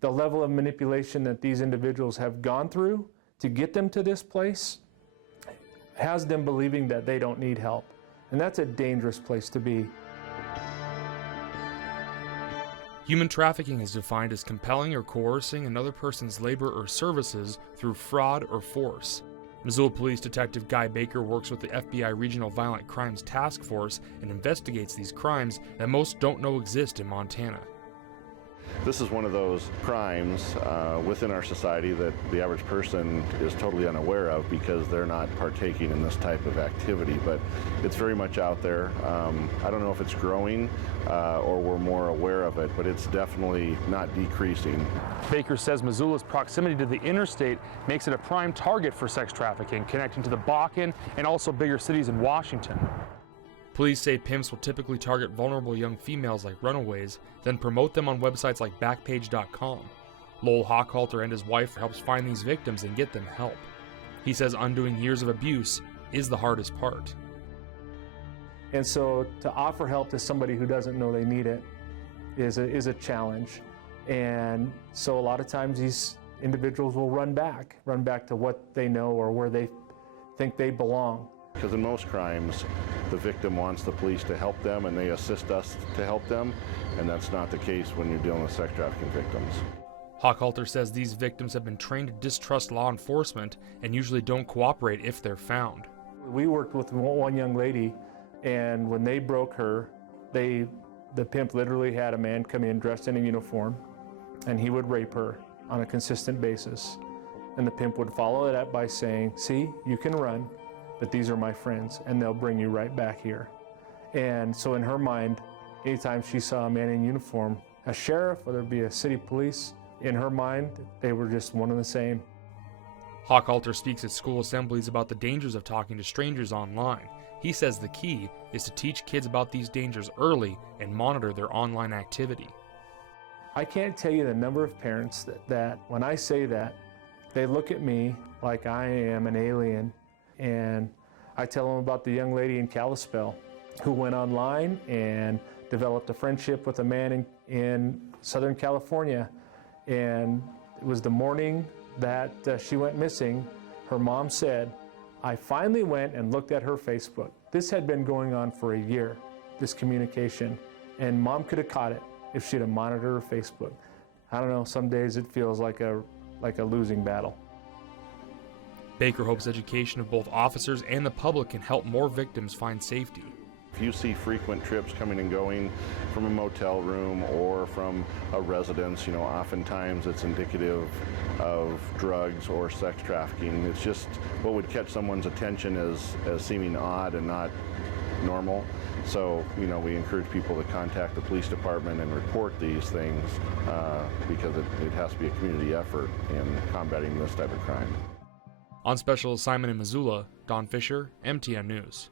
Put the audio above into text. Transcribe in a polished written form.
the level of manipulation that these individuals have gone through to get them to this place has them believing that they don't need help. And that's a dangerous place to be. Human trafficking is defined as compelling or coercing another person's labor or services through fraud or force. Missoula Police Detective Guy Baker works with the FBI Regional Violent Crimes Task Force and investigates these crimes that most don't know exist in Montana. This is one of those crimes within our society that the average person is totally unaware of because they're not partaking in this type of activity, but it's very much out there. I don't know if it's growing or we're more aware of it, but it's definitely not decreasing. Baker says Missoula's proximity to the interstate makes it a prime target for sex trafficking, connecting to the Bakken and also bigger cities in Washington. Police say pimps will typically target vulnerable young females like runaways, then promote them on websites like Backpage.com. Lowell Hochhalter and his wife helps find these victims and get them help. He says undoing years of abuse is the hardest part. And so to offer help to somebody who doesn't know they need it is a challenge. And so a lot of times these individuals will run back to what they know or where they think they belong. Because in most crimes, the victim wants the police to help them and they assist us to help them, and that's not the case when you're dealing with sex trafficking victims. Hochhalter says these victims have been trained to distrust law enforcement and usually don't cooperate if they're found. We worked with one young lady, and when they broke her, the pimp literally had a man come in dressed in a uniform, and he would rape her on a consistent basis. And the pimp would follow it up by saying, "See, you can run, but these are my friends, and they'll bring you right back here." And so in her mind, anytime she saw a man in uniform, a sheriff, whether it be a city police, in her mind, they were just one and the same. Hochhalter speaks at school assemblies about the dangers of talking to strangers online. He says the key is to teach kids about these dangers early and monitor their online activity. I can't tell you the number of parents that when I say that, they look at me like I am an alien. And I tell them about the young lady in Kalispell who went online and developed a friendship with a man in Southern California. And it was the morning that she went missing. Her mom said, "I finally went and looked at her Facebook." This had been going on for a year, this communication, and Mom could have caught it if she'd have monitored her Facebook. I don't know, some days it feels like a losing battle. Baker hopes education of both officers and the public can help more victims find safety. If you see frequent trips coming and going from a motel room or from a residence, oftentimes it's indicative of drugs or sex trafficking. It's just what would catch someone's attention as seeming odd and not normal. So, we encourage people to contact the police department and report these things because it has to be a community effort in combating this type of crime. On special assignment in Missoula, Don Fisher, MTN News.